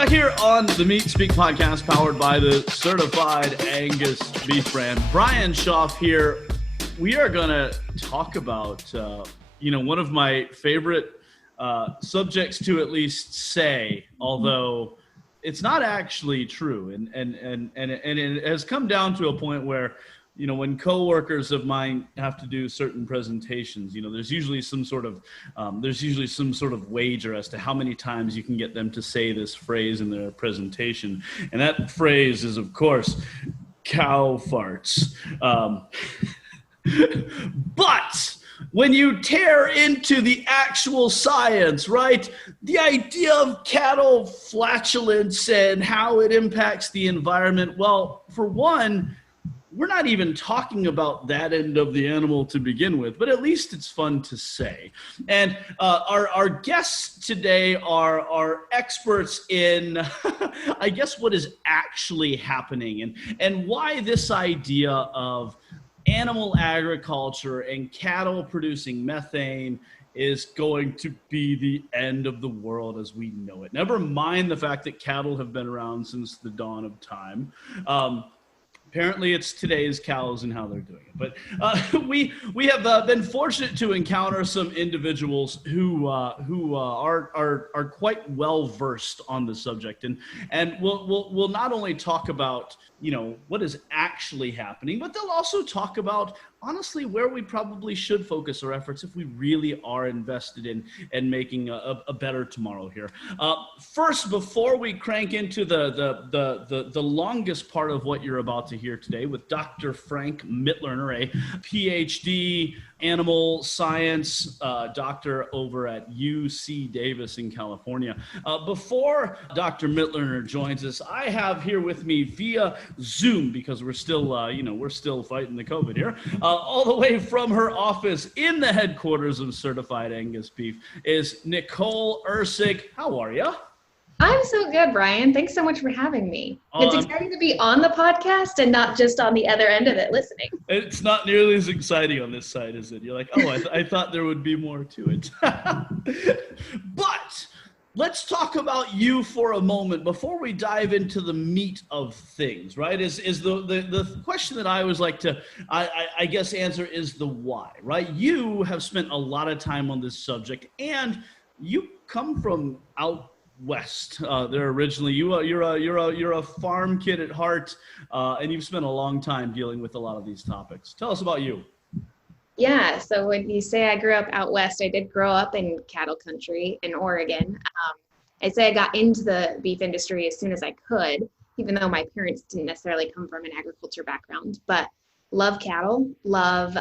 Back here on the Meat Speak podcast, powered by the certified Angus beef brand. Brian Schaaf here. We are going to talk about, one of my favorite subjects to at least say, although it's not actually true. And it has come down to a point where, when coworkers of mine have to do certain presentations, there's usually some sort of wager as to how many times you can get them to say this phrase in their presentation. And that phrase is, of course, cow farts. But when you tear into the actual science, right, the idea of cattle flatulence and how it impacts the environment, well, for one, we're not even talking about that end of the animal to begin with, but at least it's fun to say. And our guests today are experts in, I guess, what is actually happening and why this idea of animal agriculture and cattle producing methane is going to be the end of the world as we know it. Never mind the fact that cattle have been around since the dawn of time. Apparently, it's today's cows and how they're doing it. But we have been fortunate to encounter some individuals who are quite well versed on the subject, and we'll not only talk about what is actually happening, but they'll also talk about honestly where we probably should focus our efforts if we really are invested in making a better tomorrow here. First, before we crank into the longest part of what you're about to hear today with Dr. Frank Mitloehner, a PhD animal science doctor over at UC Davis in California. Before Dr. Mitloehner joins us, I have here with me via Zoom, because we're still fighting the COVID here, all the way from her office in the headquarters of Certified Angus Beef, is Nicole Erceg. How are you? I'm so good, Brian. Thanks so much for having me. It's exciting to be on the podcast and not just on the other end of it listening. It's not nearly as exciting on this side, is it? You're like, I thought there would be more to it. But let's talk about you for a moment before we dive into the meat of things, right? Is the question that I always like to, I guess, answer is the why, right? You have spent a lot of time on this subject, and you come from out west. There originally, you're a farm kid at heart, and you've spent a long time dealing with a lot of these topics. Tell us about you. Yeah, so when you say I grew up out west, I did grow up in cattle country in Oregon. I'd say I got into the beef industry as soon as I could, even though my parents didn't necessarily come from an agriculture background. But love cattle, love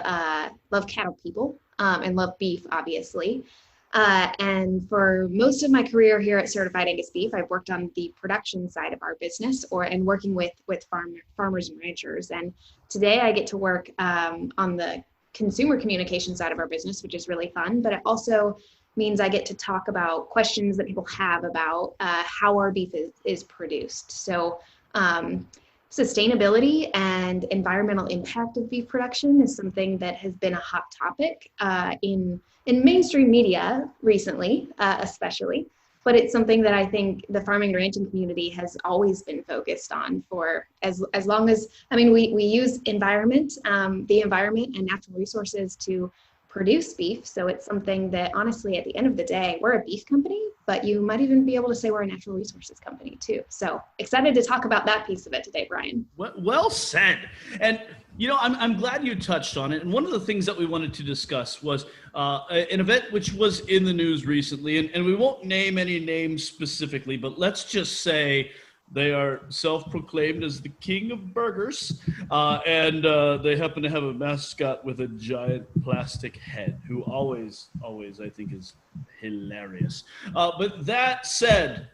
cattle people, and love beef, obviously. And for most of my career here at Certified Angus Beef, I've worked on the production side of our business and working with farmers and ranchers. And today I get to work on the consumer communication side of our business, which is really fun, but it also means I get to talk about questions that people have about how our beef is produced. So sustainability and environmental impact of beef production is something that has been a hot topic in mainstream media recently, especially. But it's something that I think the farming and ranching community has always been focused on for as long as, we use the environment and natural resources to produce beef. So it's something that honestly, at the end of the day, we're a beef company, but you might even be able to say we're a natural resources company too. So excited to talk about that piece of it today, Brian. Well said. And I'm glad you touched on it. And one of the things that we wanted to discuss was an event which was in the news recently, and we won't name any names specifically, but let's just say they are self-proclaimed as the king of burgers, and they happen to have a mascot with a giant plastic head, who always, I think, is hilarious. But that said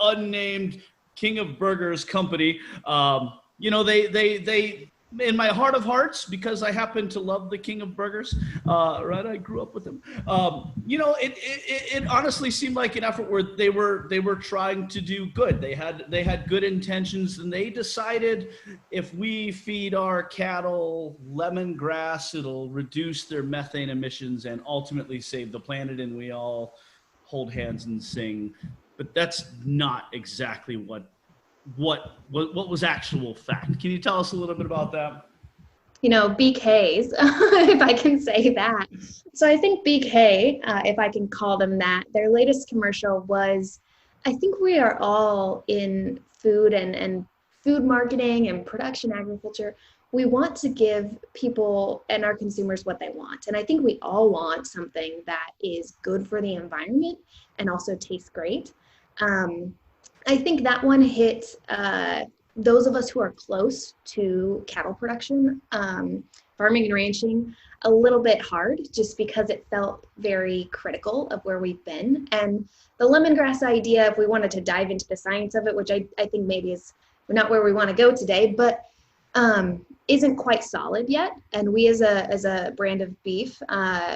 unnamed king of burgers company, they in my heart of hearts, because I happen to love the king of burgers, right? I grew up with him. It honestly seemed like an effort where they were trying to do good. They had good intentions, and they decided if we feed our cattle lemongrass, it'll reduce their methane emissions and ultimately save the planet. And we all hold hands and sing, but that's not exactly what was actual fact. Can you tell us a little bit about that? BKs, if I can say that. So I think BK, if I can call them that, their latest commercial was, I think we are all in food and food marketing and production agriculture. We want to give people and our consumers what they want. And I think we all want something that is good for the environment and also tastes great. I think that one hit those of us who are close to cattle production, farming and ranching, a little bit hard, just because it felt very critical of where we've been. And the lemongrass idea, if we wanted to dive into the science of it, which I think maybe is not where we want to go today, but isn't quite solid yet. And we as a brand of beef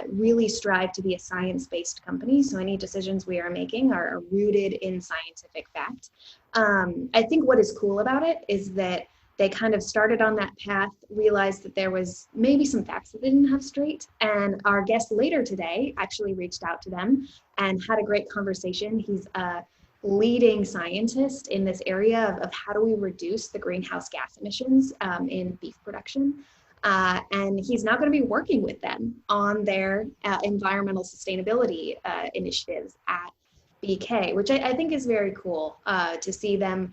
really strive to be a science-based company. So any decisions we are making are rooted in scientific fact. I think what is cool about it is that they kind of started on that path, realized that there was maybe some facts that they didn't have straight. And our guest later today actually reached out to them and had a great conversation. He's a leading scientist in this area of how do we reduce the greenhouse gas emissions in beef production. And he's now going to be working with them on their environmental sustainability initiatives at BK, which I think is very cool to see them,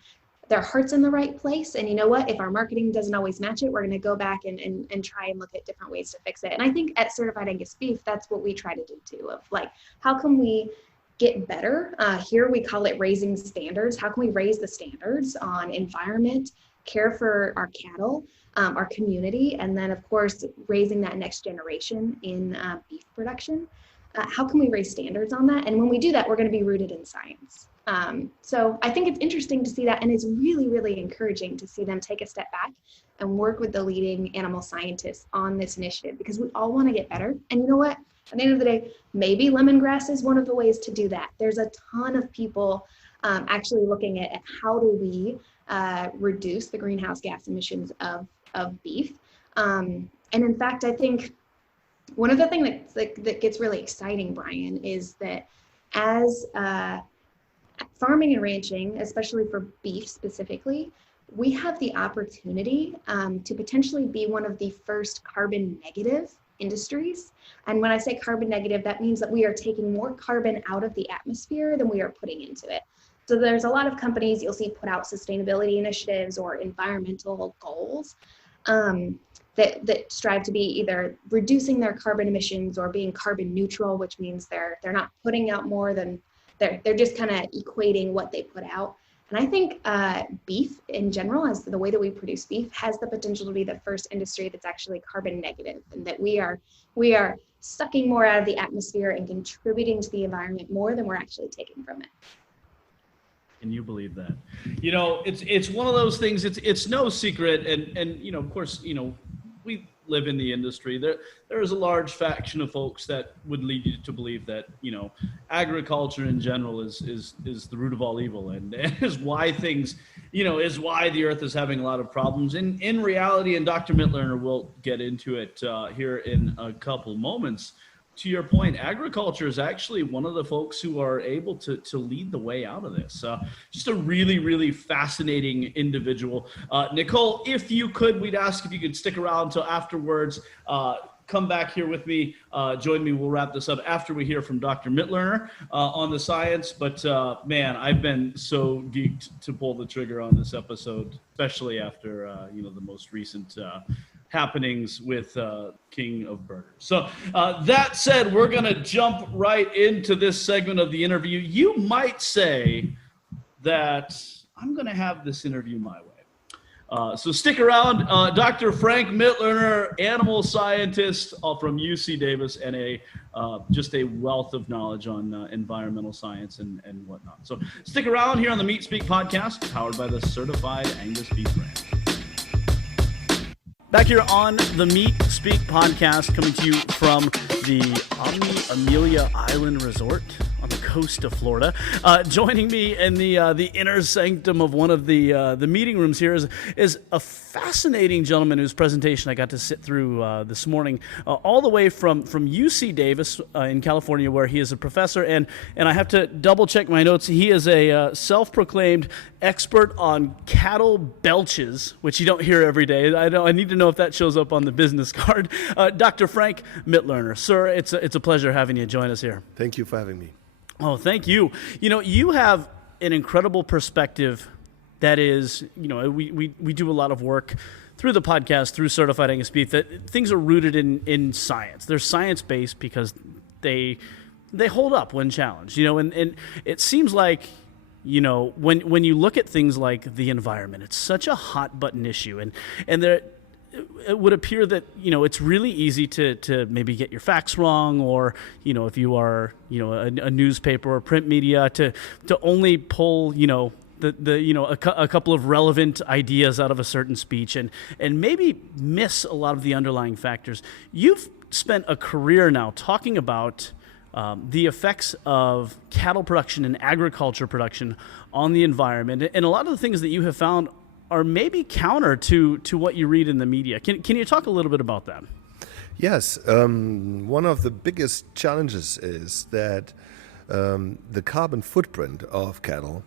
their heart's in the right place. And you know what, if our marketing doesn't always match it, we're going to go back and try and look at different ways to fix it. And I think at Certified Angus Beef, that's what we try to do too, of like, how can we get better? Here we call it raising standards. How can we raise the standards on environment, care for our cattle, our community, and then of course, raising that next generation in beef production? How can we raise standards on that? And when we do that, we're going to be rooted in science. So I think it's interesting to see that, and it's really, really encouraging to see them take a step back and work with the leading animal scientists on this initiative, because we all want to get better. And you know what? At the end of the day, maybe lemongrass is one of the ways to do that. There's a ton of people actually looking at how do we reduce the greenhouse gas emissions of beef. And in fact, I think one of the things that gets really exciting, Brian, is that as farming and ranching, especially for beef specifically, we have the opportunity to potentially be one of the first carbon negative industries. And when I say carbon negative, that means that we are taking more carbon out of the atmosphere than we are putting into it. So there's a lot of companies you'll see put out sustainability initiatives or environmental goals that strive to be either reducing their carbon emissions or being carbon neutral, which means they're not putting out more than they're just kind of equating what they put out. And I think beef in general, as the way that we produce beef, has the potential to be the first industry that's actually carbon negative, and that we are sucking more out of the atmosphere and contributing to the environment more than we're actually taking from it. Can you believe that? It's one of those things. It's no secret, and of course, we live in the industry. There is a large faction of folks that would lead you to believe that agriculture in general is the root of all evil, and is why things is why the earth is having a lot of problems. In reality, and Dr. Mitloehner will get into it here in a couple moments. To your point, agriculture is actually one of the folks who are able to lead the way out of this. Just a really, really fascinating individual. Nicole, if you could, we'd ask if you could stick around until afterwards. Come back here with me. Join me. We'll wrap this up after we hear from Dr. Mitloehner on the science. But man, I've been so geeked to pull the trigger on this episode, especially after the most recent happenings with King of Burgers. So that said, we're going to jump right into this segment of the interview. You might say that I'm going to have this interview my way. So stick around. Dr. Frank Mitloehner, animal scientist from UC Davis, and just a wealth of knowledge on environmental science and whatnot. So stick around here on the Meat Speak podcast, powered by the Certified Angus Beef brand. Back here on the Meat Speak podcast, coming to you from the Omni Amelia Island Resort on the coast of Florida. Joining me in the inner sanctum of one of the meeting rooms here is a fascinating gentleman whose presentation I got to sit through this morning, all the way from UC Davis in California, where he is a professor. And I have to double check my notes. He is a self-proclaimed expert on cattle belches, which you don't hear every day. I need to know if that shows up on the business card. Dr. Frank Mitloehner. Sir, it's a pleasure having you join us here. Thank you for having me. Oh, thank you. You know, you have an incredible perspective that is, we do a lot of work through the podcast, through Certified Angus Beef, that things are rooted in science. They're science-based because they hold up when challenged, and it seems like, when you look at things like the environment, it's such a hot button issue, and there, it would appear that, it's really easy to maybe get your facts wrong, or, if you are, a newspaper or print media, to only pull, a couple of relevant ideas out of a certain speech and maybe miss a lot of the underlying factors. You've spent a career now talking about the effects of cattle production and agriculture production on the environment, and a lot of the things that you have found are maybe counter to what you read in the media. Can you talk a little bit about that? Yes, one of the biggest challenges is that the carbon footprint of cattle,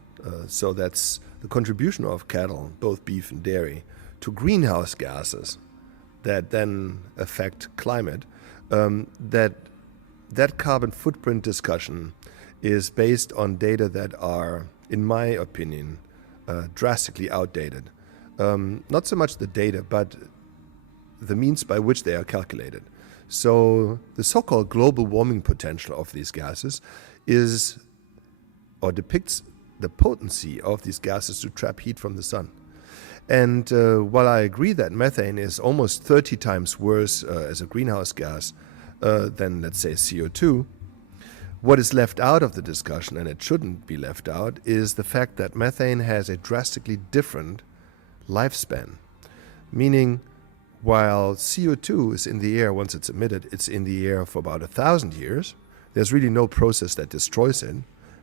so that's the contribution of cattle, both beef and dairy, to greenhouse gases that then affect climate, that carbon footprint discussion is based on data that are, in my opinion, drastically outdated. Not so much the data, but the means by which they are calculated. So the so-called global warming potential of these gases is, or depicts the potency of these gases to trap heat from the sun. And while I agree that methane is almost 30 times worse as a greenhouse gas than, let's say, CO2, what is left out of the discussion, and it shouldn't be left out, is the fact that methane has a drastically different lifespan. Meaning, while CO2 is in the air once it's emitted, it's in the air for about 1,000 years. There's really no process that destroys it.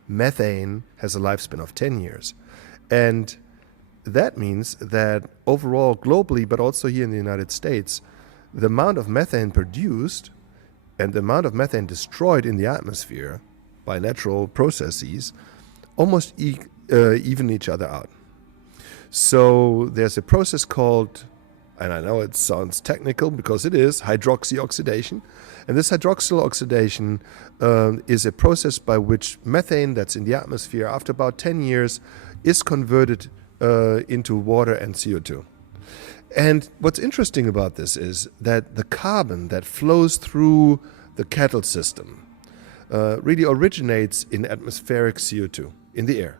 Methane has a lifespan of 10 years. And that means that overall, globally, but also here in the United States, the amount of methane produced and the amount of methane destroyed in the atmosphere by natural processes almost even each other out. So there's a process called, and I know it sounds technical because it is, hydroxy-oxidation. And this hydroxyl-oxidation is a process by which methane that's in the atmosphere after about 10 years is converted into water and CO2. And what's interesting about this is that the carbon that flows through the cattle system really originates in atmospheric CO2, in the air.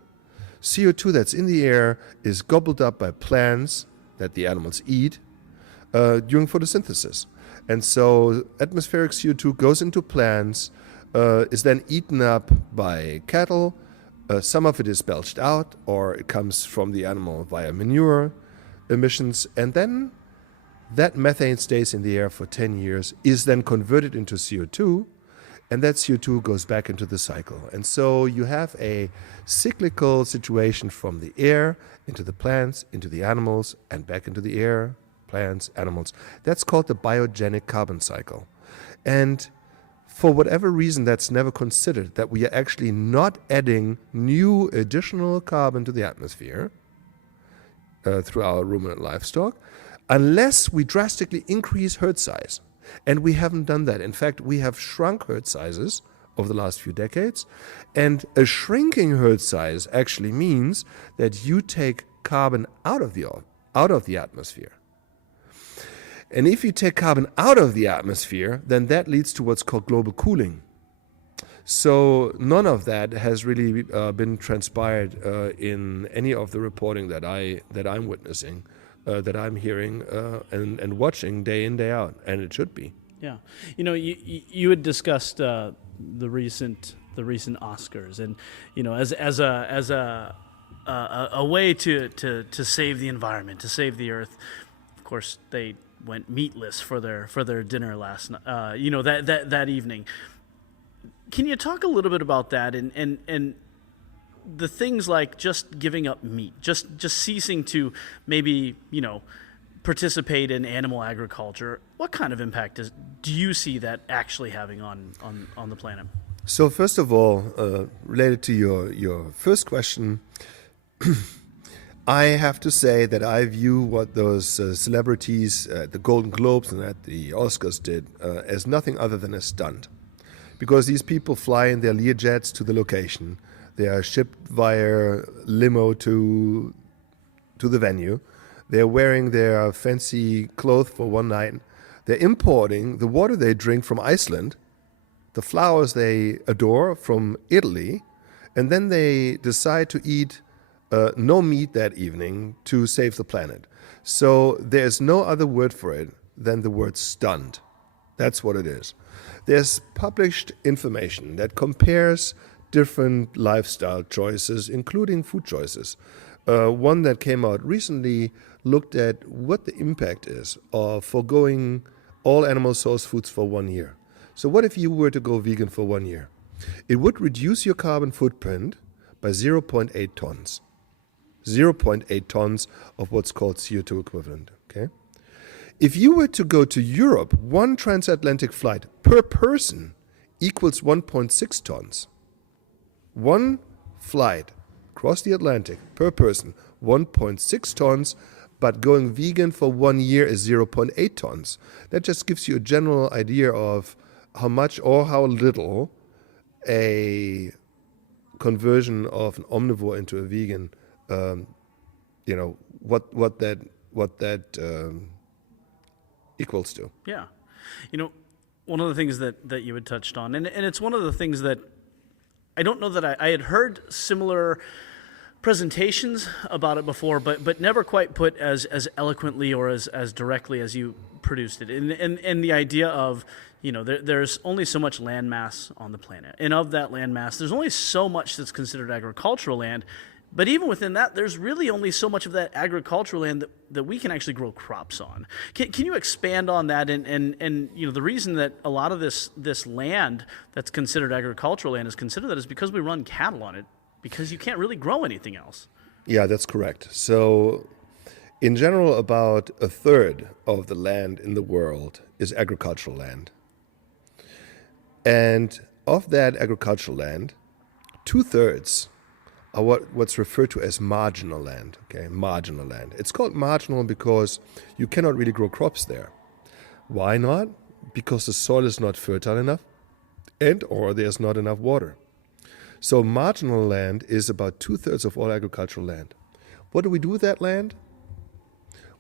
CO2 that's in the air is gobbled up by plants that the animals eat during photosynthesis. And so atmospheric CO2 goes into plants, is then eaten up by cattle. Some of it is belched out, or it comes from the animal via manure emissions, and then that methane stays in the air for 10 years, is then converted into CO2, and that CO2 goes back into the cycle. And so you have a cyclical situation from the air into the plants, into the animals, and back into the air, plants, animals. That's called the biogenic carbon cycle. And for whatever reason, that's never considered, that we are actually not adding new additional carbon to the atmosphere through our ruminant livestock, unless we drastically increase herd size. And we haven't done that. In fact, we have shrunk herd sizes over the last few decades. And a shrinking herd size actually means that you take carbon out of the atmosphere. And if you take carbon out of the atmosphere, then that leads to what's called global cooling. So none of that has really been transpired in any of the reporting that I'm witnessing, that I'm hearing and watching day in, day out, and it should be. Yeah, you had discussed the recent Oscars, and as a way to save the environment, to save the earth. Of course, they went meatless for their dinner last night. That evening. Can you talk a little bit about that and the things like just giving up meat, just ceasing to maybe, participate in animal agriculture? What kind of impact do you see that actually having on the planet? So first of all, related to your first question, I have to say that I view what those celebrities at the Golden Globes and at the Oscars did as nothing other than a stunt. Because these people fly in their Learjets to the location. They are shipped via limo to the venue. They're wearing their fancy clothes for one night. They're importing the water they drink from Iceland, the flowers they adore from Italy, and then they decide to eat no meat that evening to save the planet. So there's no other word for it than the word stunned. That's what it is. There's published information that compares different lifestyle choices, including food choices. One that came out recently looked at what the impact is of foregoing all animal source foods for 1 year. So what if you were to go vegan for 1 year? It would reduce your carbon footprint by 0.8 tons. 0.8 tons of what's called CO2 equivalent. Okay? If you were to go to Europe, one transatlantic flight per person equals 1.6 tons. One flight across the Atlantic per person, 1.6 tons, but going vegan for 1 year is 0.8 tons. That just gives you a general idea of how much or how little a conversion of an omnivore into a vegan, what that equals to. Yeah. One of the things that you had touched on, and it's one of the things that I don't know that I had heard similar presentations about it before, but never quite put as eloquently or as directly as you produced it. And the idea of, there's only so much land mass on the planet. And of that land mass, there's only so much that's considered agricultural land. But even within that, there's really only so much of that agricultural land that we can actually grow crops on. Can you expand on that? And the reason that a lot of this land that's considered agricultural land is considered that is because we run cattle on it, because you can't really grow anything else. Yeah, that's correct. So in general, about a third of the land in the world is agricultural land. And of that agricultural land, 2/3 are what's referred to as marginal land. Okay, marginal land. It's called marginal because you cannot really grow crops there. Why not? Because the soil is not fertile enough and or there's not enough water. So marginal land is about 2/3 of all agricultural land. What do we do with that land?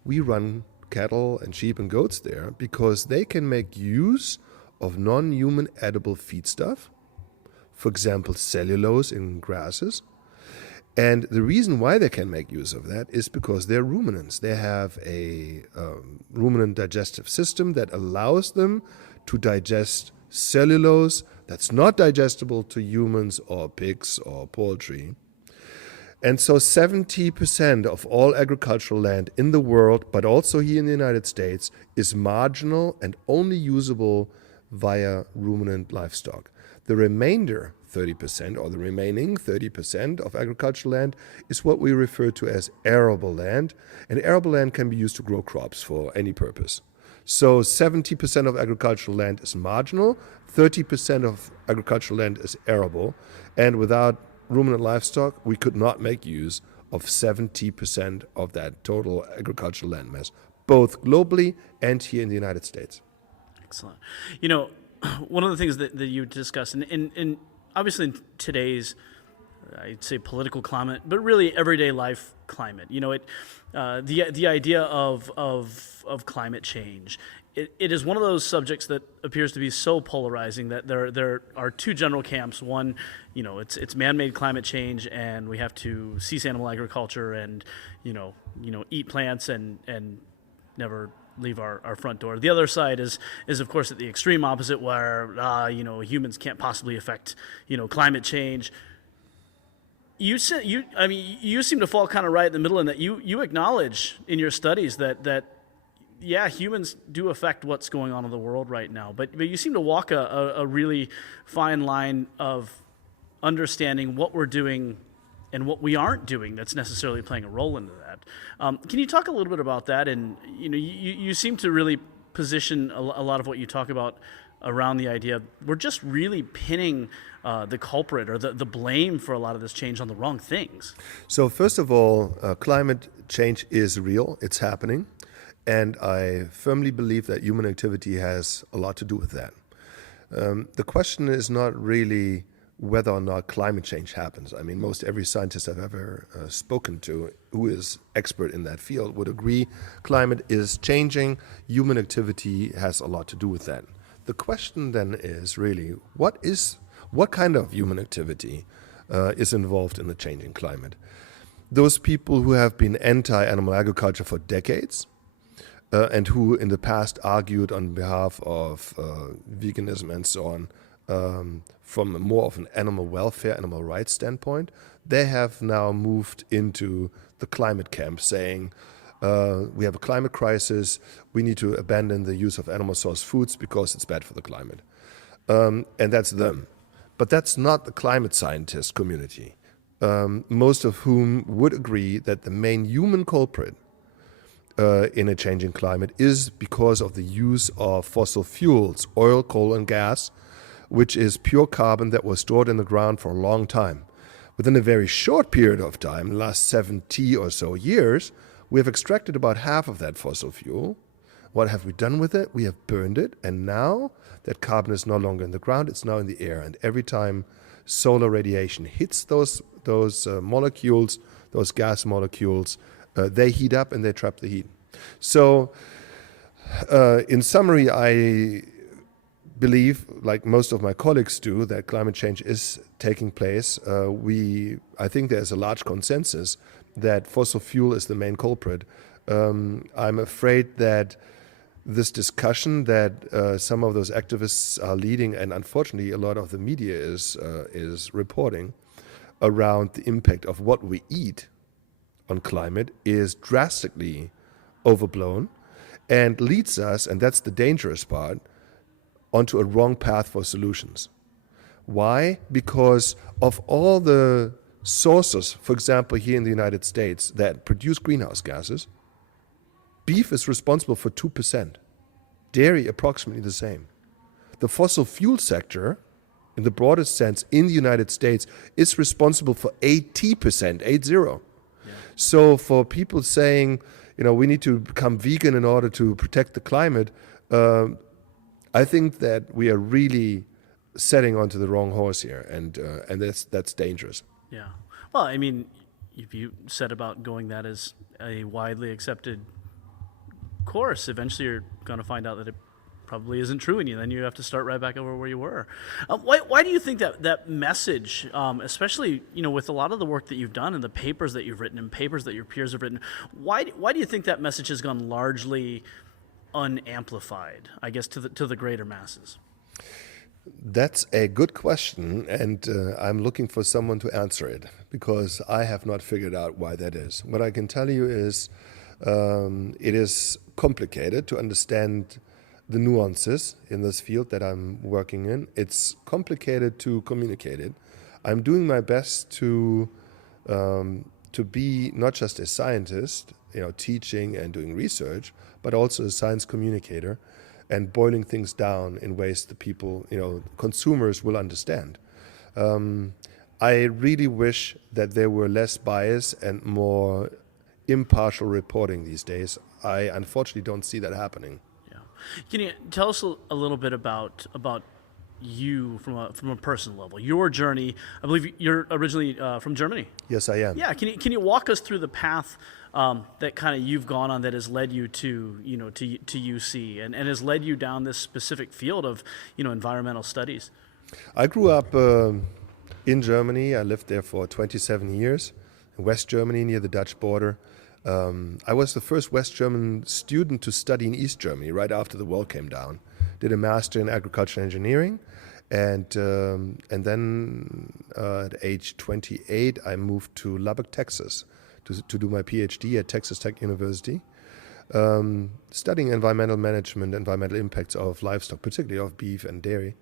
We run cattle and sheep and goats there because they can make use of non-human edible feedstuff, for example, cellulose in grasses. And the reason why they can make use of that is because they're ruminants. They have a ruminant digestive system that allows them to digest cellulose that's not digestible to humans or pigs or poultry. And so 70% of all agricultural land in the world, but also here in the United States, is marginal and only usable via ruminant livestock. The remainder 30% or the remaining 30% of agricultural land is what we refer to as arable land. And arable land can be used to grow crops for any purpose. So 70% of agricultural land is marginal, 30% of agricultural land is arable. And without ruminant livestock, we could not make use of 70% of that total agricultural land mass, both globally and here in the United States. Excellent. One of the things that you discussed, and obviously in today's, I'd say, political climate, but really everyday life climate, the idea of climate change, it is one of those subjects that appears to be so polarizing that there are two general camps. One, it's man-made climate change, and we have to cease animal agriculture and eat plants and never leave our front door. The other side is of course at the extreme opposite, where humans can't possibly affect climate change. You seem to fall kind of right in the middle in that you acknowledge in your studies that yeah, humans do affect what's going on in the world right now, but you seem to walk a really fine line of understanding what we're doing and what we aren't doing that's necessarily playing a role into that. Can you talk a little bit about that? And you seem to really position a lot of what you talk about around the idea we're just really pinning the culprit or the blame for a lot of this change on the wrong things. So first of all, climate change is real. It's happening. And I firmly believe that human activity has a lot to do with that. The question is not really whether or not climate change happens. I mean, most every scientist I've ever spoken to who is expert in that field would agree climate is changing. Human activity has a lot to do with that. The question then is really, what kind of human activity is involved in the changing climate? Those people who have been anti-animal agriculture for decades, and who in the past argued on behalf of veganism and so on, from more of an animal welfare, animal rights standpoint, they have now moved into the climate camp saying, we have a climate crisis, we need to abandon the use of animal source foods because it's bad for the climate. And that's them. But that's not the climate scientist community, most of whom would agree that the main human culprit in a changing climate is because of the use of fossil fuels, oil, coal, and gas, which is pure carbon that was stored in the ground for a long time. Within a very short period of time, the last 70 or so years, we have extracted about half of that fossil fuel. What have we done with it? We have burned it, and now that carbon is no longer in the ground, it's now in the air. And every time solar radiation hits those molecules, those gas molecules, they heat up and they trap the heat. So, in summary, I believe, like most of my colleagues do, that climate change is taking place. I think there's a large consensus that fossil fuel is the main culprit. I'm afraid that this discussion that some of those activists are leading, and unfortunately a lot of the media is reporting around the impact of what we eat on climate, is drastically overblown and leads us, and that's the dangerous part, onto a wrong path for solutions. Why? Because of all the sources, for example, here in the United States, that produce greenhouse gases, beef is responsible for 2%, dairy approximately the same. The fossil fuel sector, in the broadest sense, in the United States, is responsible for 80%, 80. Yeah. So for people saying, we need to become vegan in order to protect the climate, I think that we are really setting onto the wrong horse here, and that's dangerous. Yeah. Well, I mean, if you said about going that as a widely accepted course, eventually you're going to find out that it probably isn't true, and then you have to start right back over where you were. Why do you think that message, especially with a lot of the work that you've done and the papers that you've written and papers that your peers have written, why do you think that message has gone largely unamplified, I guess, to the greater masses? That's a good question, and I'm looking for someone to answer it, because I have not figured out why that is. What I can tell you is it is complicated to understand the nuances in this field that I'm working in. It's complicated to communicate it. I'm doing my best to be not just a scientist, teaching and doing research, but also a science communicator, and boiling things down in ways that people, consumers will understand. I really wish that there were less bias and more impartial reporting these days. I unfortunately don't see that happening. Yeah. Can you tell us a little bit about you from a personal level, your journey? I believe you're originally from Germany. Yes, I am. Yeah. Can you walk us through the path that kind of you've gone on that has led you to UC and has led you down this specific field of environmental studies? I grew up in Germany. I lived there for 27 years, in West Germany near the Dutch border. I was the first West German student to study in East Germany right after the wall came down. Did a master in agricultural engineering, and then at age 28 I moved to Lubbock, Texas, to do my PhD at Texas Tech University. studying environmental management, environmental impacts of livestock, particularly of beef and dairy.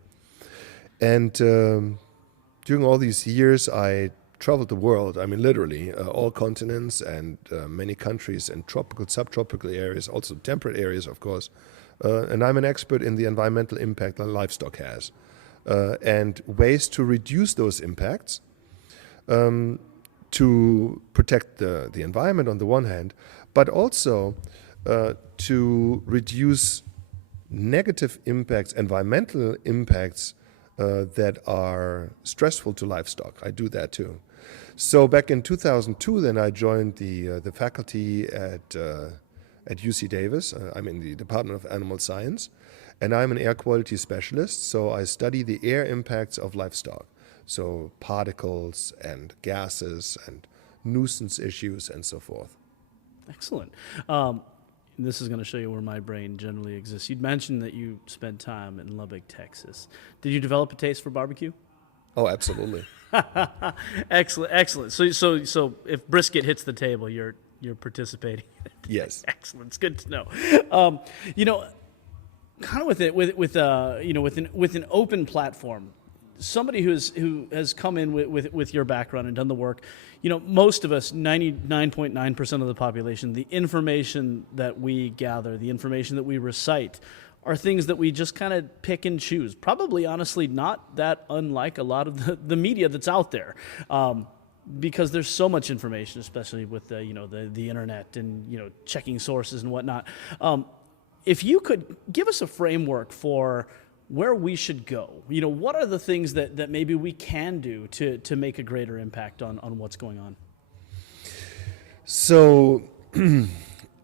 And during all these years, I traveled the world. I mean, literally, all continents and many countries and tropical, subtropical areas, also temperate areas, of course. And I'm an expert in the environmental impact that livestock has and ways to reduce those impacts to protect the environment on the one hand, but also to reduce negative impacts, environmental impacts that are stressful to livestock. I do that too. So back in 2002, then I joined the faculty at UC Davis. I'm in the Department of Animal Science, and I'm an air quality specialist. So I study the air impacts of livestock. So particles and gases and nuisance issues and so forth. Excellent. This is going to show you where my brain generally exists. You'd mentioned that you spent time in Lubbock, Texas. Did you develop a taste for barbecue? Oh, absolutely. Excellent. So if brisket hits the table, you're participating. Yes. Excellent. It's good to know. Kind of with an open platform. Somebody who has come in with your background and done the work, most of us, 99.9% of the population, the information that we gather, the information that we recite, are things that we just kind of pick and choose. Probably, honestly, not that unlike a lot of the media that's out there, because there's so much information, especially with the internet and checking sources and whatnot. If you could give us a framework for where we should go, what are the things that maybe we can do to make a greater impact on what's going on? So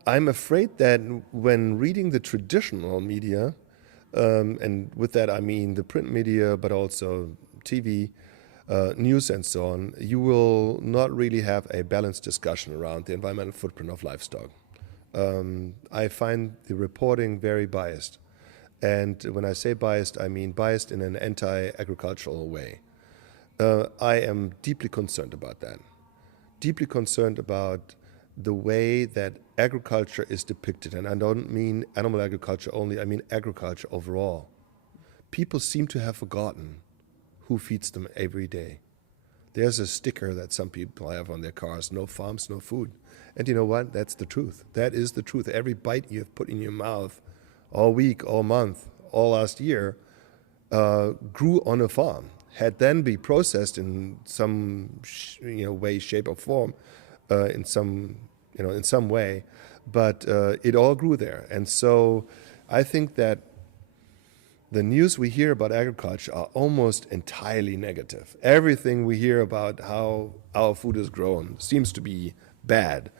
I'm afraid that when reading the traditional media, and with that I mean the print media, but also TV, news and so on, you will not really have a balanced discussion around the environmental footprint of livestock. I find the reporting very biased. And when I say biased, I mean biased in an anti-agricultural way. I am deeply concerned about that. Deeply concerned about the way that agriculture is depicted. And I don't mean animal agriculture only, I mean agriculture overall. People seem to have forgotten who feeds them every day. There's a sticker that some people have on their cars, no farms, no food. And you know what? That's the truth. That is the truth. Every bite you have put in your mouth all week, all month, all last year, grew on a farm, had then be processed in some way, shape, or form, in some way, but it all grew there. And so I think that the news we hear about agriculture are almost entirely negative. Everything we hear about how our food is grown seems to be bad,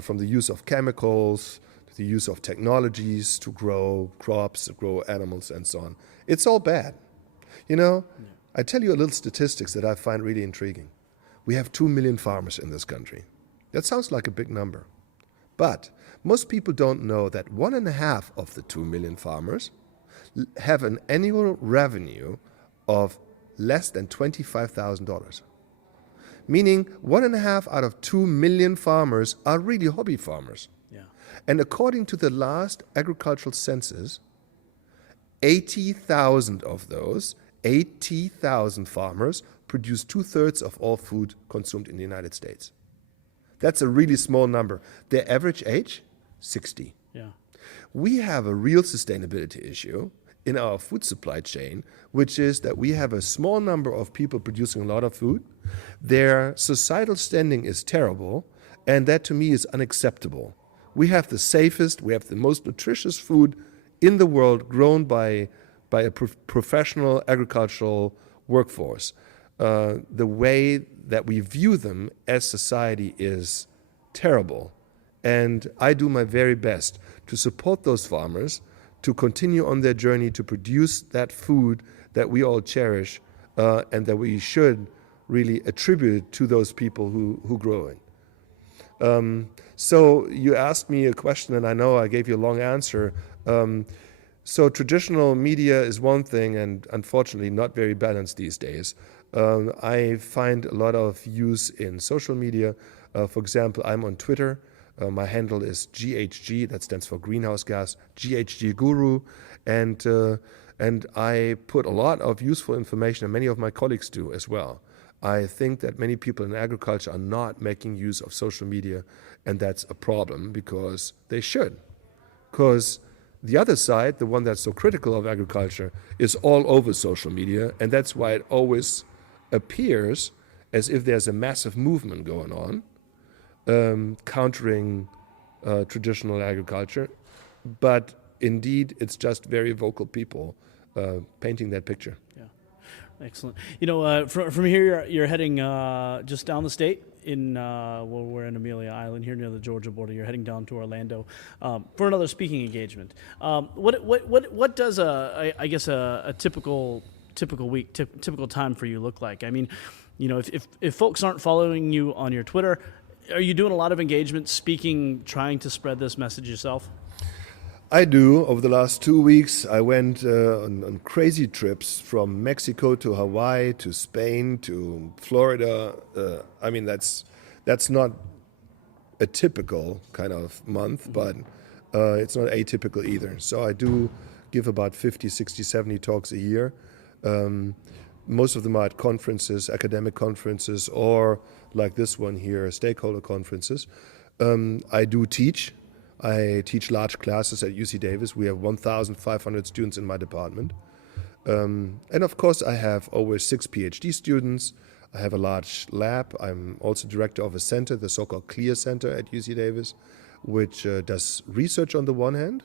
from the use of chemicals, the use of technologies to grow crops, to grow animals, and so on. It's all bad. I tell you a little statistics that I find really intriguing. We have 2 million farmers in this country. That sounds like a big number. But most people don't know that 1.5 of the 2 million farmers have an annual revenue of less than $25,000. Meaning 1.5 out of 2 million farmers are really hobby farmers. And according to the last agricultural census, 80,000 of those, 80,000 farmers produce 2/3 of all food consumed in the United States. That's a really small number. Their average age, 60. Yeah. We have a real sustainability issue in our food supply chain, which is that we have a small number of people producing a lot of food. Their societal standing is terrible, and that to me is unacceptable. We have the safest, we have the most nutritious food in the world grown by a professional agricultural workforce. The way that we view them as society is terrible. And I do my very best to support those farmers to continue on their journey to produce that food that we all cherish, and that we should really attribute to those people who grow it. So you asked me a question, and I know I gave you a long answer. So traditional media is one thing, and unfortunately not very balanced these days. I find a lot of use in social media. For example, I'm on Twitter. My handle is GHG, that stands for Greenhouse Gas, GHG Guru, and I put a lot of useful information, and many of my colleagues do as well. I think that many people in agriculture are not making use of social media, and that's a problem because they should. Because the other side, the one that's so critical of agriculture, is all over social media, and that's why it always appears as if there's a massive movement going on, countering traditional agriculture. But indeed, it's just very vocal people painting that picture. Yeah, excellent. From here, you're heading just down the state. We're in Amelia Island here near the Georgia border. You're heading down to Orlando for another speaking engagement. What does a typical week, typical time for you look like? I mean, if folks aren't following you on your Twitter, are you doing a lot of engagement, speaking, trying to spread this message yourself? I do. Over the last 2 weeks, I went on crazy trips from Mexico to Hawaii to Spain to Florida. I mean, that's not a typical kind of month, but it's not atypical either. So I do give about 50, 60, 70 talks a year. Most of them are at conferences, academic conferences, or like this one here, stakeholder conferences. I do teach. I teach large classes at UC Davis. We have 1,500 students in my department. And of course, I have over 6 PhD students. I have a large lab. I'm also director of a center, the so-called CLEAR Center at UC Davis, which does research on the one hand,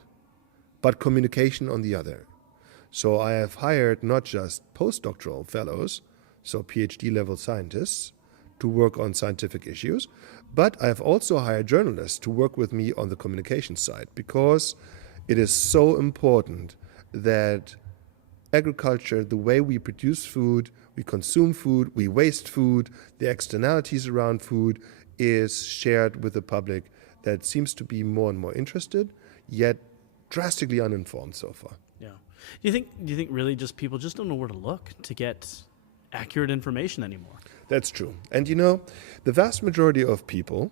but communication on the other. So I have hired not just postdoctoral fellows, so PhD level scientists, to work on scientific issues, but I've also hired journalists to work with me on the communication side, because it is so important that agriculture, the way we produce food, we consume food, we waste food, the externalities around food is shared with the public that seems to be more and more interested, yet drastically uninformed so far. Yeah. Do you think really just people just don't know where to look to get accurate information anymore? That's true. And the vast majority of people,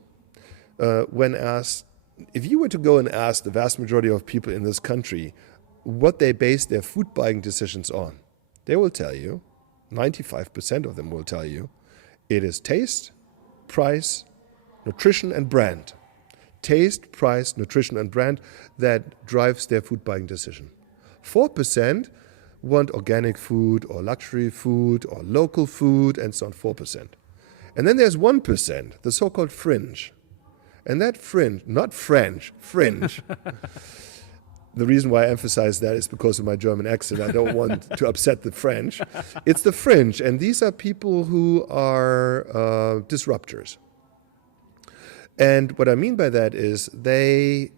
when asked, if you were to go and ask the vast majority of people in this country what they base their food buying decisions on, they will tell you, 95% of them will tell you, it is taste, price, nutrition, and brand. Taste, price, nutrition, and brand that drives their food buying decision. 4% want organic food or luxury food or local food, and so on, 4%. And then there's 1%, the so-called fringe. And that fringe, not French, fringe. The reason why I emphasize that is because of my German accent. I don't want to upset the French. It's the fringe, and these are people who are disruptors. And what I mean by that is they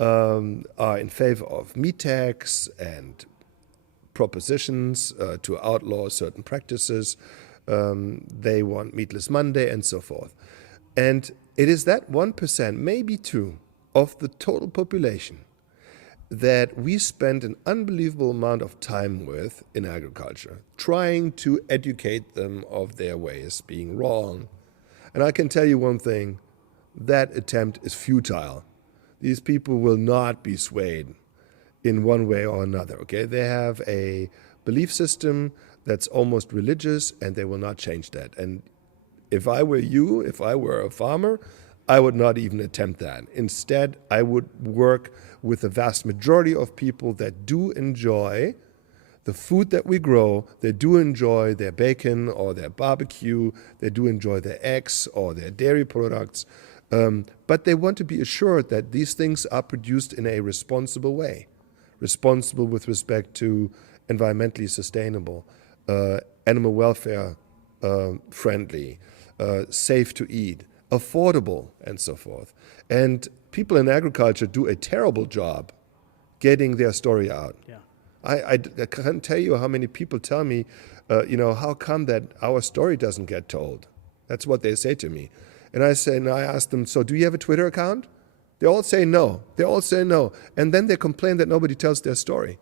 are in favor of meat tax and propositions to outlaw certain practices. They want Meatless Monday and so forth. And it is that 1%, maybe 2%, of the total population that we spend an unbelievable amount of time with in agriculture, trying to educate them of their ways being wrong. And I can tell you one thing, that attempt is futile. These people will not be swayed in one way or another, okay? They have a belief system that's almost religious, and they will not change that. And if I were you, if I were a farmer, I would not even attempt that. Instead, I would work with the vast majority of people that do enjoy the food that we grow. They do enjoy their bacon or their barbecue. They do enjoy their eggs or their dairy products. But they want to be assured that these things are produced in a responsible way. Responsible with respect to environmentally sustainable, animal welfare friendly, safe to eat, affordable, and so forth. And people in agriculture do a terrible job getting their story out. Yeah. I can't tell you how many people tell me, how come that our story doesn't get told? That's what they say to me. And I ask them, so do you have a Twitter account? They all say no. They all say no. And then they complain that nobody tells their story.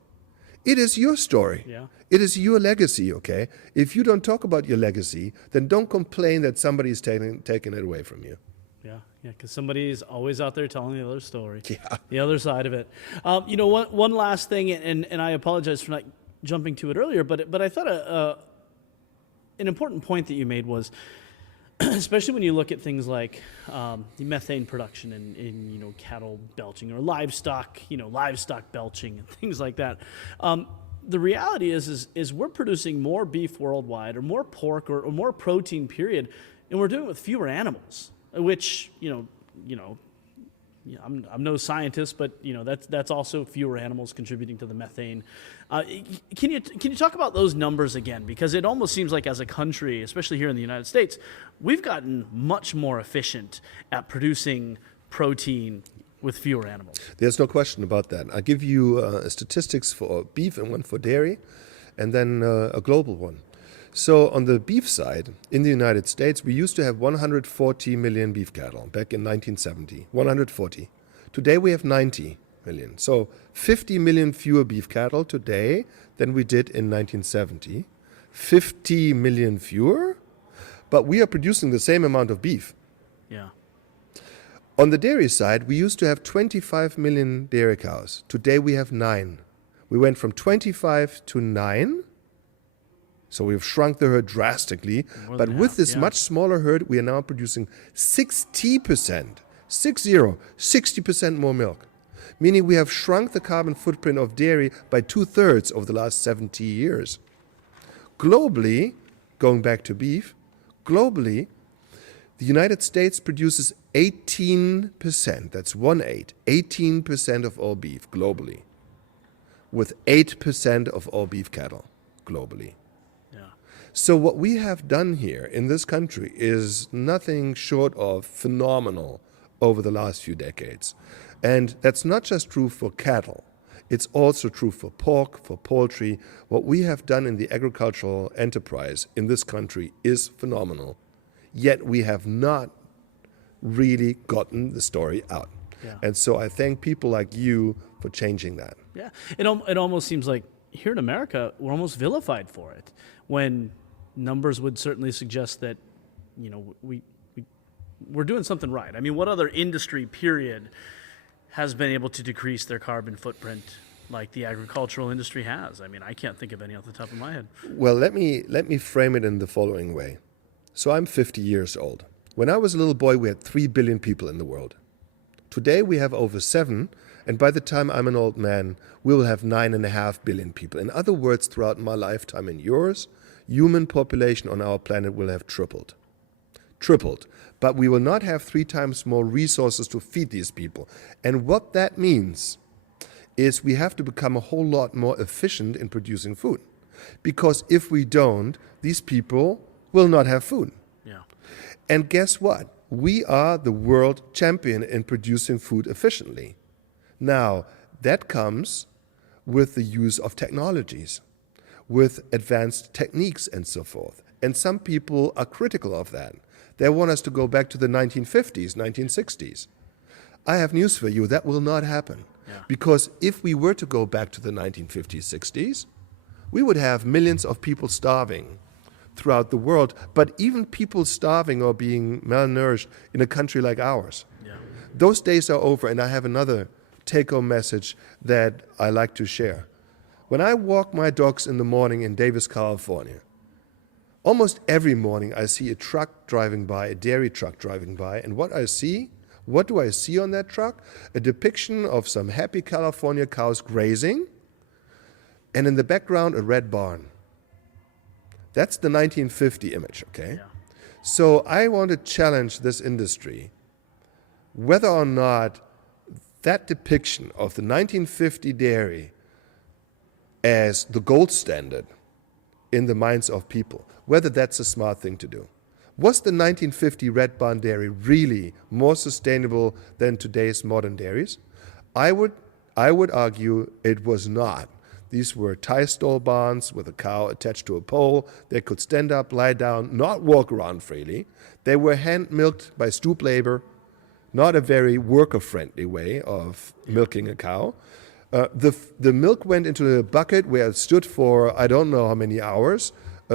It is your story. Yeah. It is your legacy, okay? If you don't talk about your legacy, then don't complain that somebody is taking it away from you. Yeah, yeah, because somebody's always out there telling the other story, Yeah. the other side of it. One last thing, and I apologize for not jumping to it earlier, but I thought an important point that you made was, especially when you look at things like the methane production in cattle belching or livestock belching and things like that. The reality is we're producing more beef worldwide, or more pork, or more protein, period, and we're doing it with fewer animals. Which I'm no scientist, but that's also fewer animals contributing to the methane. Can you talk about those numbers again? Because it almost seems like as a country, especially here in the United States, we've gotten much more efficient at producing protein with fewer animals. There's no question about that. I'll give you statistics for beef and one for dairy, and then a global one. So on the beef side, in the United States, we used to have 140 million beef cattle back in 1970. 140. Today we have 90 million. So 50 million fewer beef cattle today than we did in 1970. 50 million fewer, but we are producing the same amount of beef. Yeah. On the dairy side, we used to have 25 million dairy cows. Today we have 9. We went from 25 to 9. So we've shrunk the herd drastically. But with this much smaller herd, we are now producing 60%, 60% more milk. Meaning we have shrunk the carbon footprint of dairy by 2/3 over the last 70 years. Globally, going back to beef, globally, the United States produces 18%, that's 18% of all beef globally, with 8% of all beef cattle globally. Yeah. So what we have done here in this country is nothing short of phenomenal over the last few decades. And that's not just true for cattle. It's also true for pork, for poultry. What we have done in the agricultural enterprise in this country is phenomenal. Yet we have not really gotten the story out. Yeah. And so I thank people like you for changing that. Yeah, it almost seems like here in America we're almost vilified for it, when numbers would certainly suggest that we're doing something right. I mean, what other industry, period, has been able to decrease their carbon footprint like the agricultural industry has? I mean, I can't think of any off the top of my head. Well, let me frame it in the following way. So I'm 50 years old. When I was a little boy, we had 3 billion people in the world. Today we have over 7, and by the time I'm an old man, we will have 9.5 billion people. In other words, throughout my lifetime and yours, human population on our planet will have tripled. Tripled. But we will not have 3 times more resources to feed these people. And what that means is we have to become a whole lot more efficient in producing food. Because if we don't, these people will not have food. Yeah. And guess what? We are the world champion in producing food efficiently. Now, that comes with the use of technologies, with advanced techniques and so forth. And some people are critical of that. They want us to go back to the 1950s, 1960s. I have news for you, that will not happen. Yeah. Because if we were to go back to the 1950s, 60s, we would have millions of people starving throughout the world, but even people starving or being malnourished in a country like ours. Yeah. Those days are over, and I have another take-home message that I like to share. When I walk my dogs in the morning in Davis, California, almost every morning I see a truck driving by, a dairy truck driving by, and what do I see on that truck? A depiction of some happy California cows grazing, and in the background a red barn. That's the 1950 image, okay? Yeah. So I want to challenge this industry, whether or not that depiction of the 1950 dairy as the gold standard in the minds of people, whether that's a smart thing to do. Was the 1950 red barn dairy really more sustainable than today's modern dairies? I would argue it was not. These were tie stall barns with a cow attached to a pole. They could stand up, lie down, not walk around freely. They were hand milked by stoop labor, not a very worker-friendly way of milking a cow. The milk went into a bucket where it stood for I don't know how many hours.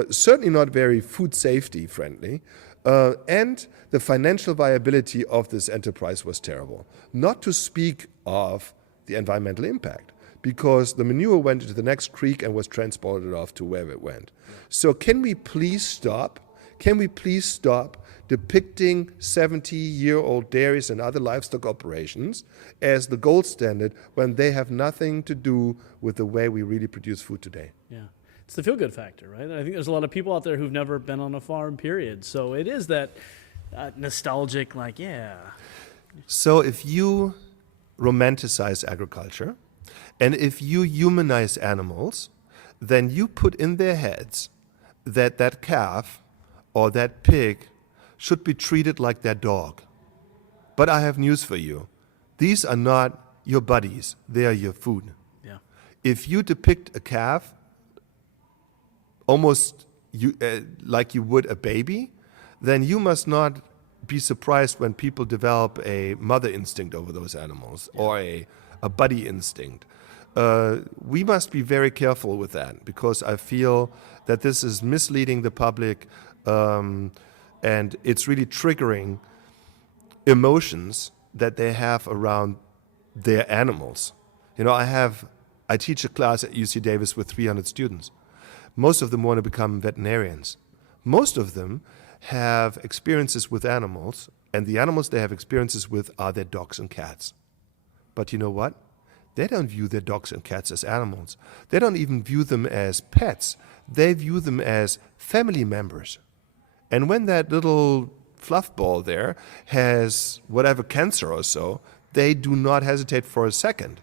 Certainly not very food safety friendly. And the financial viability of this enterprise was terrible. Not to speak of the environmental impact, because the manure went into the next creek and was transported off to wherever it went. So can we please stop? Can we please stop depicting 70-year-old dairies and other livestock operations as the gold standard when they have nothing to do with the way we really produce food today? Yeah. It's the feel-good factor, right? I think there's a lot of people out there who've never been on a farm, period. So it is that nostalgic, like, yeah. So if you romanticize agriculture, and if you humanize animals, then you put in their heads that that calf or that pig should be treated like their dog. But I have news for you. These are not your buddies. They are your food. Yeah. If you depict a calf almost like you would a baby, then you must not be surprised when people develop a mother instinct over those animals, or a buddy instinct. We must be very careful with that, because I feel that this is misleading the public, and it's really triggering emotions that they have around their animals. You know, I teach a class at UC Davis with 300 students. Most of them want to become veterinarians. Most of them have experiences with animals, and the animals they have experiences with are their dogs and cats. But you know what? They don't view their dogs and cats as animals. They don't even view them as pets. They view them as family members. And when that little fluff ball there has whatever cancer or so, they do not hesitate for a second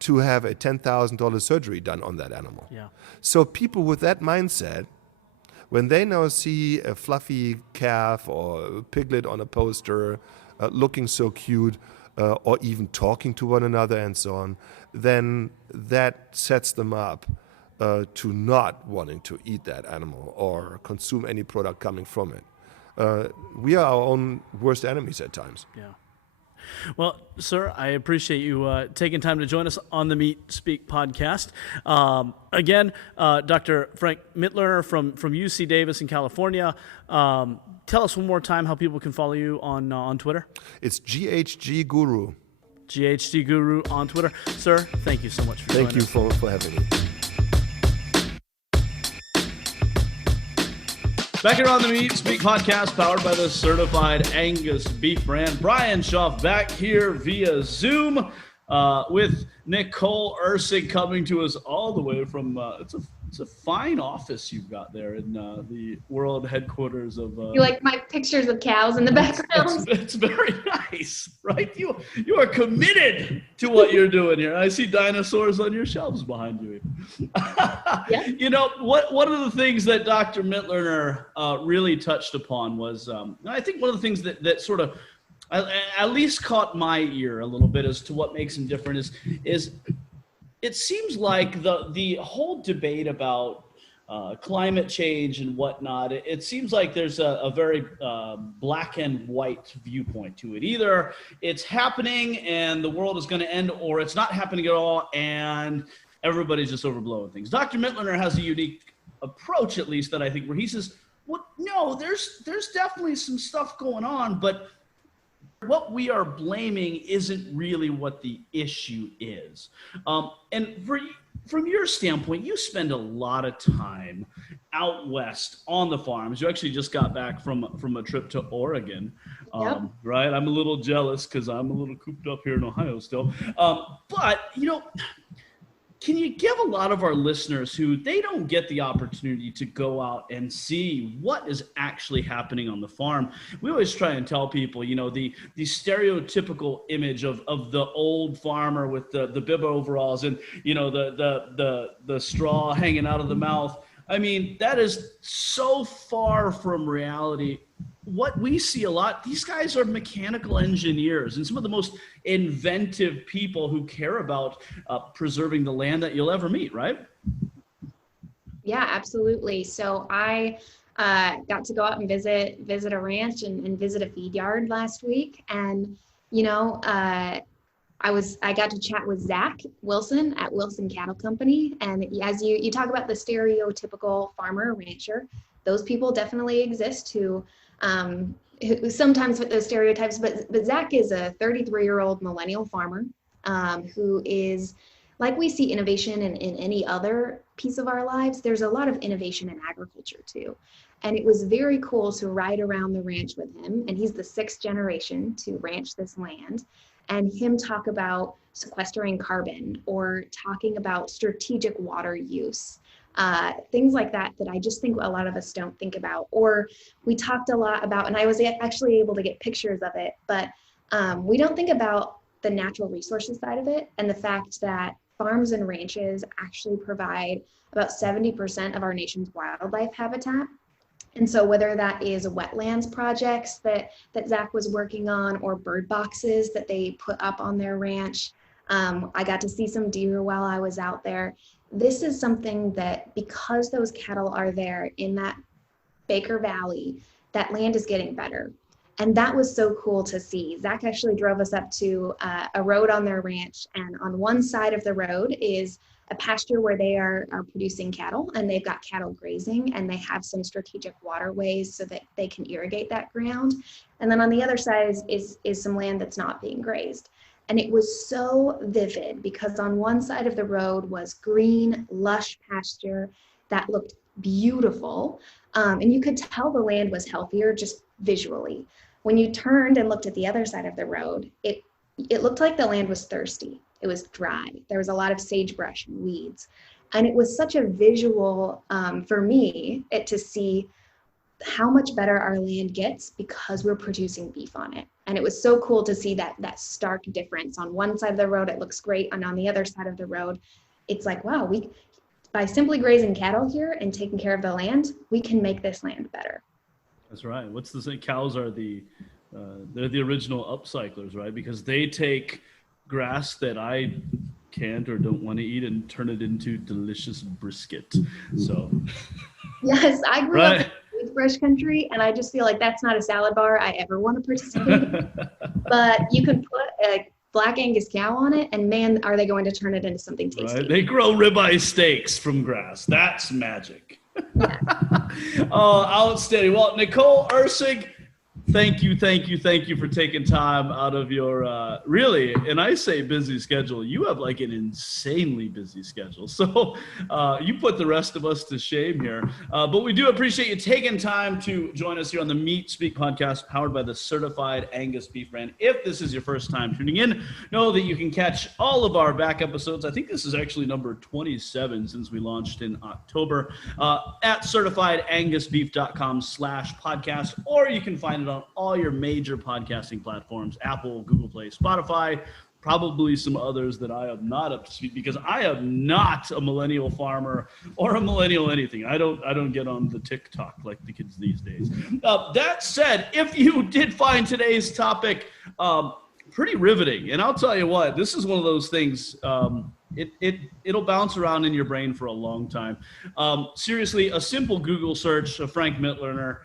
to have a $10,000 surgery done on that animal. Yeah. So people with that mindset, when they now see a fluffy calf or a piglet on a poster looking so cute, or even talking to one another and so on, then that sets them up to not wanting to eat that animal or consume any product coming from it. We are our own worst enemies at times. Yeah. Well, sir, I appreciate you taking time to join us on the Meat Speak podcast. Again, Dr. Frank Mitloehner from UC Davis in California. Tell us one more time how people can follow you on Twitter. It's GHG Guru. GHG Guru on Twitter. Sir, thank you so much for joining us. Thank you for having me. Back here on the Meat Speak podcast, powered by the certified Angus beef brand. Brian Schaaf back here via Zoom with Nicole Ursig coming to us all the way from, it's a fine office you've got there in the world headquarters of... You like my pictures of cows in the background? It's very nice, right? You are committed to what you're doing here. I see dinosaurs on your shelves behind you. Yeah. You know, one of the things that Dr. Mitloehner really touched upon was, I think one of the things that sort of at least caught my ear a little bit as to what makes him different is it seems like the whole debate about climate change and whatnot, it seems like there's a very black and white viewpoint to it. Either it's happening and the world is going to end, or it's not happening at all and everybody's just overblowing things. Dr. Mitloehner has a unique approach, at least, that I think, where he says, well, no, there's definitely some stuff going on, but what we are blaming isn't really what the issue is. And from your standpoint, you spend a lot of time out west on the farms. You actually just got back from a trip to Oregon, Yep. right? I'm a little jealous because I'm a little cooped up here in Ohio still. But, you know, can you give a lot of our listeners who they don't get the opportunity to go out and see what is actually happening on the farm? We always try and tell people, you know, the stereotypical image of the old farmer with the bib overalls and, you know, the straw hanging out of the mouth. I mean, that is so far from reality. What we see a lot, these guys are mechanical engineers and some of the most inventive people who care about preserving the land that you'll ever meet, right? Yeah, absolutely. So I got to go out and visit a ranch and visit a feed yard last week. And, you know, I got to chat with Zach Wilson at Wilson Cattle Company. And as you talk about the stereotypical farmer rancher, those people definitely exist who sometimes fit those stereotypes, but Zach is a 33-year-old millennial farmer who is, like we see innovation in any other piece of our lives, there's a lot of innovation in agriculture too. And it was very cool to ride around the ranch with him. And he's the 6th generation to ranch this land. And him talk about sequestering carbon or talking about strategic water use. Things like that I just think a lot of us don't think about. Or we talked a lot about, and I was actually able to get pictures of it, but we don't think about the natural resources side of it and the fact that farms and ranches actually provide about 70% of our nation's wildlife habitat. And so whether that is wetlands projects that Zach was working on or bird boxes that they put up on their ranch, I got to see some deer while I was out there. This is something that, because those cattle are there in that Baker Valley, that land is getting better. And that was so cool to see. Zach actually drove us up to a road on their ranch, and on one side of the road is a pasture where they are producing cattle, and they've got cattle grazing, and they have some strategic waterways so that they can irrigate that ground. And then on the other side is some land that's not being grazed. And it was so vivid because on one side of the road was green, lush pasture that looked beautiful. And you could tell the land was healthier just visually. When you turned and looked at the other side of the road, it looked like the land was thirsty. It was dry. There was a lot of sagebrush and weeds. And it was such a visual for me to see how much better our land gets because we're producing beef on it. And it was so cool to see that stark difference. On one side of the road, it looks great. And on the other side of the road, it's like, wow, by simply grazing cattle here and taking care of the land, we can make this land better. That's right. What's the saying? Cows are they're the original upcyclers, right? Because they take grass that I can't or don't want to eat and turn it into delicious brisket. So yes, I grew right. up in fresh country, and I just feel like that's not a salad bar I ever want to participate in. But you can put a Black Angus cow on it, and man, are they going to turn it into something tasty. Right. They grow ribeye steaks from grass. That's magic. Yeah. Oh, outstanding. Well, Nicole Ursig, thank you for taking time out of your really, and I say busy schedule, you have like an insanely busy schedule, so you put the rest of us to shame here, but we do appreciate you taking time to join us here on the Meat Speak podcast, powered by the Certified Angus Beef brand. If this is your first time tuning in, know that you can catch all of our back episodes. I think this is actually number 27 since we launched in October, at certifiedangusbeef.com/podcast, or you can find it on all your major podcasting platforms, Apple, Google Play, Spotify, probably some others that I am not up to speed, because I am not a millennial farmer or a millennial anything. I don't get on the TikTok like the kids these days. That said, if you did find today's topic pretty riveting, and I'll tell you what, this is one of those things, it'll bounce around in your brain for a long time. Seriously, a simple Google search of Frank Mitloehner,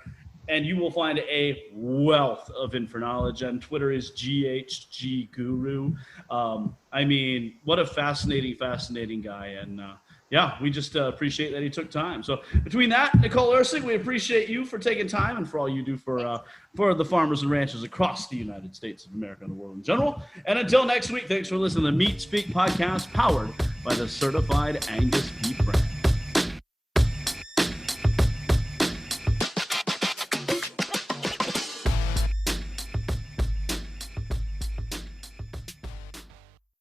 and you will find a wealth of knowledge. And Twitter is GHG Guru. I mean, what a fascinating guy. And yeah, we just appreciate that he took time. So between that, Nicole Ursig, we appreciate you for taking time and for all you do for the farmers and ranchers across the United States of America and the world in general. And until next week, thanks for listening to the Meat Speak podcast, powered by the Certified Angus Beef brand.